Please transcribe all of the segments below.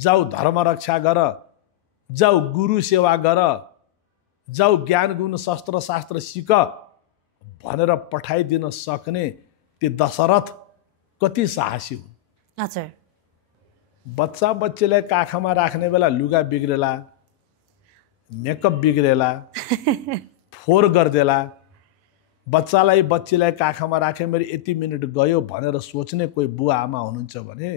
जाऊ धर्म रक्षा गर, जाऊ गुरु सेवा गर, जाऊ ज्ञान गुण शस्त्र शास्त्र सिक भनेर पठाइदिन सक्ने ती दशरथ कति साहसी हुन्। हजुर। बच्चा बच्चीलाई काखमा राख्ने बेला लुगा बिग्रेला, मेकअप बिग्रेला, फोहोर गरिदेला, बच्चालाई बच्चीलाई काखमा राखे मेरो यति मिनट गयो भनेर सोच्ने कोही बुवा आमा हुनुहुन्छ भने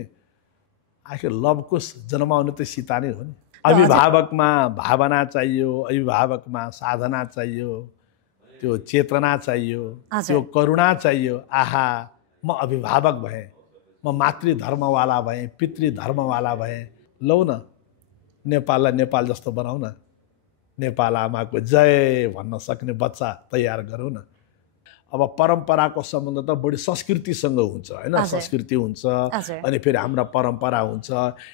आखिर लभको जन्माउने त सीता नै हो नि। अभिभावकमा भावना चाहियो, अभिभावकमा साधना चाहियो, त्यो चेतना चाहियो, त्यो करुणा चाहियो। आहा, म अभिभावक भएँ, म मातृधर्मवाला भएँ, पितृधर्मवाला भएँ, लौ न नेपाललाई नेपाल जस्तो बनाऊ न, नेपाल आमाको जय भन्न सक्ने बच्चा तयार गरौँ न। अब परम्पराको सम्बन्ध त बढी संस्कृतिसँग हुन्छ हैन, संस्कृति हुन्छ अनि फेरि हाम्रा परम्परा हुन्छ।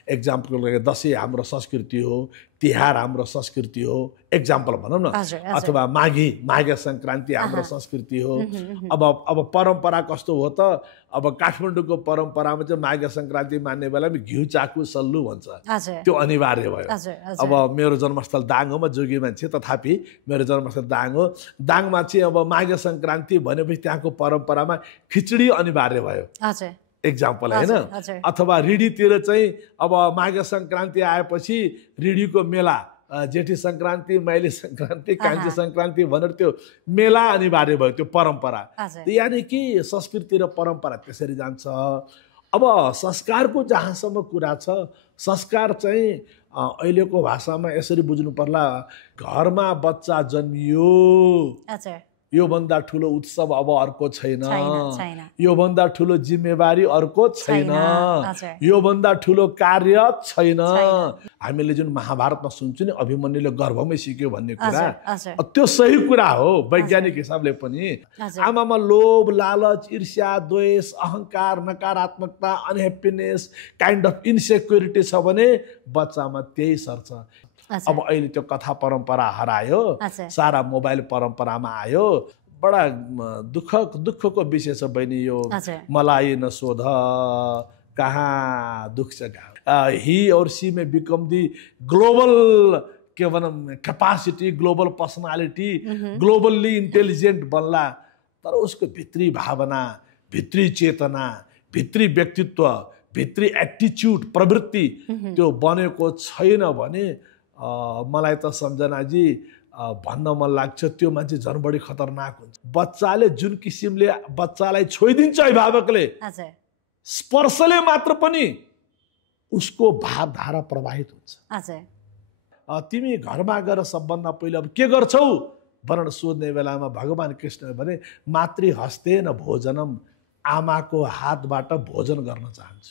एक्जाम्पलको लागि दसैँ हाम्रो संस्कृति हो, तिहार हाम्रो संस्कृति हो, एक्जाम्पल भनौँ न, अथवा माघे सङ्क्रान्ति हाम्रो संस्कृति हो। अब परम्परा कस्तो हो त, अब काठमाडौँको परम्परामा चाहिँ माघे सङ्क्रान्ति मान्ने बेलामा घिउ चाकु सल्लु भन्छ, त्यो अनिवार्य भयो। अब मेरो जन्मस्थल दाङ हो, म जोगी मान्छे, तथापि मेरो जन्मस्थल दाङ हो। दाङमा चाहिँ अब माघे सङ्क्रान्ति भनेपछि त्यहाँको परम्परामा खिचडी अनिवार्य भयो, एक्जाम्पल होइन। अथवा रिडीतिर चाहिँ अब माघे सङ्क्रान्ति आएपछि रिडीको मेला, जेठी सङ्क्रान्ति, माइली सङ्क्रान्ति, कान्छी सङ्क्रान्ति भनेर त्यो मेला अनिवार्य भयो, त्यो परम्परा। यानि कि संस्कृति र परम्परा त्यसरी जान्छ। अब संस्कारको जहाँसम्म कुरा छ, संस्कार चाहिँ अहिलेको भाषामा यसरी बुझ्नु पर्ला, घरमा बच्चा जन्मियो योभन्दा ठुलो उत्सव अब अर्को छैन, योभन्दा ठुलो जिम्मेवारी अर्को छैन, योभन्दा ठुलो कार्य छैन। हामीले जुन महाभारतमा सुन्छौँ नि, अभिमन्युले गर्भमै सिक्यो भन्ने कुरा, त्यो सही कुरा हो वैज्ञानिक हिसाबले पनि। आमामा लोभ, लालच, ईर्ष्या, द्वेष, अहङ्कार, नकारात्मकता, अनह्याप्पिनेस, काइन्ड अफ इन्सेक्युरिटी छ भने बच्चामा त्यही सर्छ। अब अहिले त्यो कथा परम्परा हरायो, सारा मोबाइल परम्परामा आयो। बडा दुःखको विषय छ बहिनी यो। मलाई नसोध कहाँ दुख छ कहाँ। ही और सी में बिकम दी ग्लोबल के भनौँ capacity, global personality, globally intelligent बन्ला, तर उसको भित्री भावना, भित्री चेतना, भित्री व्यक्तित्व, भित्री एटिट्युड, प्रवृत्ति त्यो बनेको छैन भने मलाई त सम्झनाजी भन्न मन लाग्छ त्यो मान्छे झन् बढी खतरनाक हुन्छ। बच्चाले जुन किसिमले बच्चालाई छोइदिन्छ अभिभावकले, स्पर्शले मात्र पनि उसको भावधारा प्रभावित हुन्छ। तिमी घरमा गएर सबभन्दा पहिले अब के गर्छौ भनेर सोध्ने बेलामा भगवान कृष्ण भने मातृ हस्तेन भोजनम, आमाको हातबाट भोजन गर्न चाहन्छु।